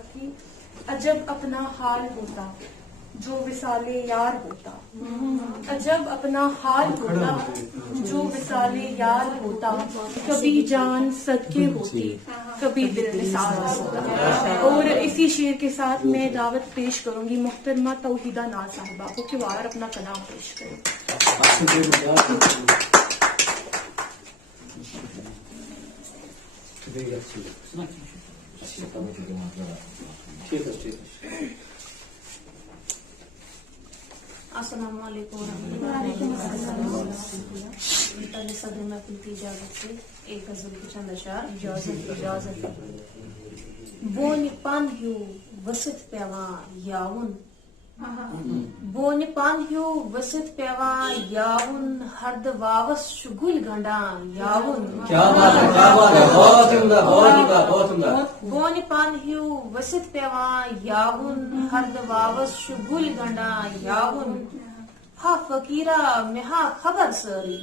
تھا کہ عجب اپنا حال ہوتا جو وصال یار ہوتا، عجب اپنا حال ہوتا جو وصال یار ہوتا، کبھی جان صدقے ہوتی کبھی دل نثار ہوتا۔ اور اسی شعر کے ساتھ میں دعوت پیش کروں گی محترمہ توحیدہ ناز صاحبہ کو کہ وہ اپنا کلام پیش کریں۔ السلام علیکم ورحمۃ اللہ۔ پہلے صدر محفل کی اجازت سے ایک غزل کے چند اشعار۔ اجازت بونہِ پن ہیوٗ ؤسِتھ پیوان یاوُن، بونہِ پن ہیوٗ ؤسِتھ پیوان یاوُن، ہردٕ واوس چھُ گُلۍ گنڈان یاوُن۔ بونہِ پن ہیوٗ ؤسِتھ پیوان یاوُن، ہردٕ واوس چھُ گُلۍ گنڈان یاوُن۔ ہا فقیرا مےٚ ہا خبر سٲرٕے،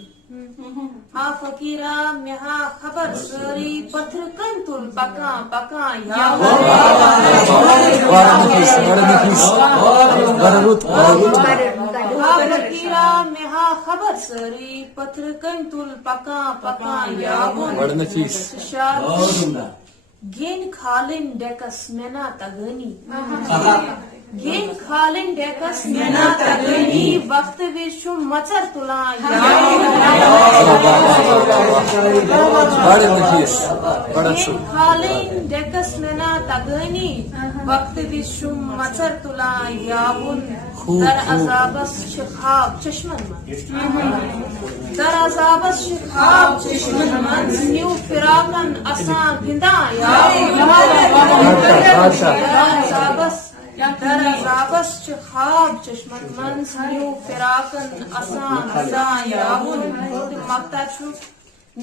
ہا فقیرا مےٚ ہا خبر سٲرٕے، پتھرٕ کٔنۍ تُل پکان پکان یاوُن۔ ہا فقیرا مےٚ ہا خبر سٲرٕے، پتھرٕ کٔنۍ تُل پکان پکان یاوُن۔ گیٚنۍ کھالٕنۍ ڈیکس مےٚ نا تگٲنی، گیٚنۍ کھالٕنۍ ڈیکس مےٚ نا تگٲنی، وقتہٕ وِزِ چھُ مژر تُلان یاوُن۔ گیٚنۍ کھالٕنۍ ڈیکس مےٚ نا تگٲنی، وقتہٕ وِزِ چھُ مژر تُلان یاوُن۔ در عذابس چھِ خواب چشمن منٛز، در عذابس چھِ خواب چشمن منٛز، نیوٗ فراقن اسان گِنٛدان یاوُن۔ در عذابس چھِ خواب چشمن منٛز، نیوٗ فراقن اسان گِنٛدان یاوُن۔ تہٕ مقطع چھُ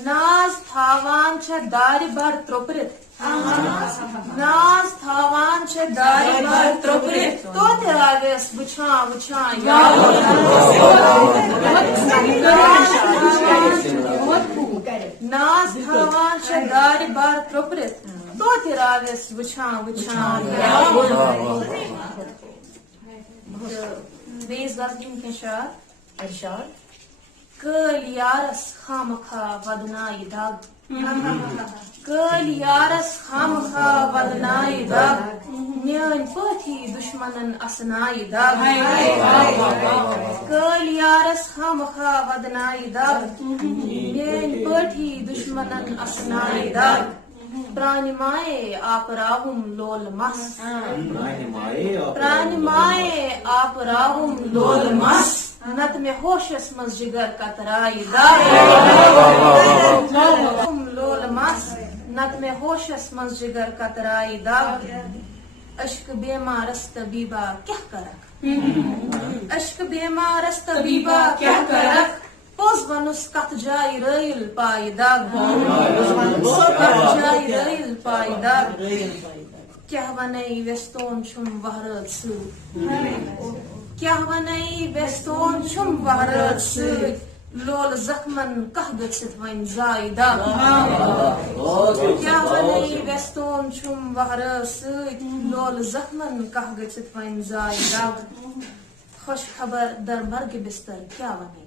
ناز تھاوان چھےٚ دارِ بر ترٛوپرِتھ، ناز تھاوان چھےٚ دارِ بر ترٛوپرِتھ، توتہِ راوٮ۪س وٕچھان وٕچھان یاوُن۔ ناز تھاوان چھےٚ دارِ بر ترٛوپرِتھ، توتہِ راوٮ۪س وٕچھان وٕچھان یاوُن۔ بیٚیِس غزلہِ ہِنٛدۍ کینٛہہ شعر۔ ارشاد کٲلۍ یارس خامخواہ ودنایہِ دگ، کٲلۍ یارس خامخواہ ودنایہِ دگ، میٲنۍ پٲتھی دُشمنن اسنایہِ دگ، کٲلۍ یارس خامخواہ ودنایہِ دگ، میٲنۍ پٲٹھی دُشمنن اسنایہِ دگ۔ پرانہِ مایے آپراوُم لولہٕ مس، پرانہِ مایے آپراوُم لولہٕ مس، نتہٕ مےٚ ہوشس منٛز جگر کترایہِ دگ، لولہٕ مس، نتہٕ مےٚ ہوشس منٛز جگر کترایہِ دگ۔ اشکہٕ بیمارس طبیبا کیٛاہ کرکھ، اشکہٕ بیمارس طبیبا کیٛاہ کرکھ، پوٚز ونُس کتھ جایہِ رٲیِل پایہِ دگ، کتھ جایہِ رٲیِل پایہِ دگ۔ کیٛاہ ونے ویستون چھُم وہرٲژ سۭتۍ، کیٛاہ ونے ویستون چھُم وہرٲژ سۭتۍ، لولہٕ زخمن کاہ گٔژھِتھ وۄنۍ زایہِ دگ، کیٛاہ ونے ویستون چھُم وہرٲژ سۭتۍ، لولہٕ زخمن کاہ گٔژھِتھ وۄنۍ زایہِ دگ۔ خوش خبر در مرگہِ بستر کیٛاہ ونے،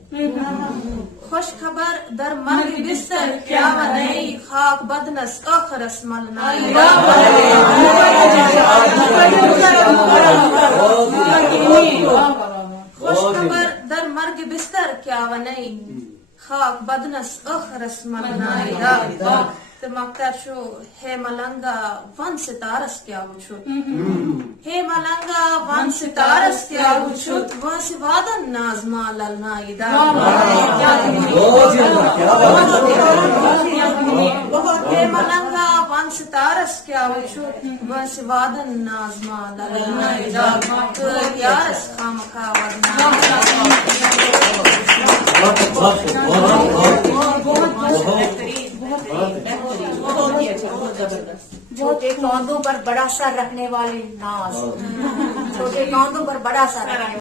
خوش خبر در مرگہِ بستر کیٛاہ ونے، خاک بدنس ٲخرس ملنایہِ دگ، خوش خبر در مرگہِ بستر کیٛاہ ونے، خاک بدنس ٲخرس ملنایہِ دگ۔ تہٕ مقطع چھُ ہے ملنگا ون ستارس کیٛاہ وٕچھُتھ، ہے ملنگا ون ستارس کیٛاہ وٕچھُتھ، وٲنٛسہِ وادن نازما للنایہِ دگ، ہے ملنگا ون ستارس کیٛاہ وٕچھُتھ، وٲنٛسہِ وادن نازما للنایہِ دگ، کٲلۍ یارس خامخواہ ودنایہِ چھوٹے کاندھوں پر بڑا سر رکھنے والے ناز، چھوٹے کاندھوں پر بڑا سر رکھنے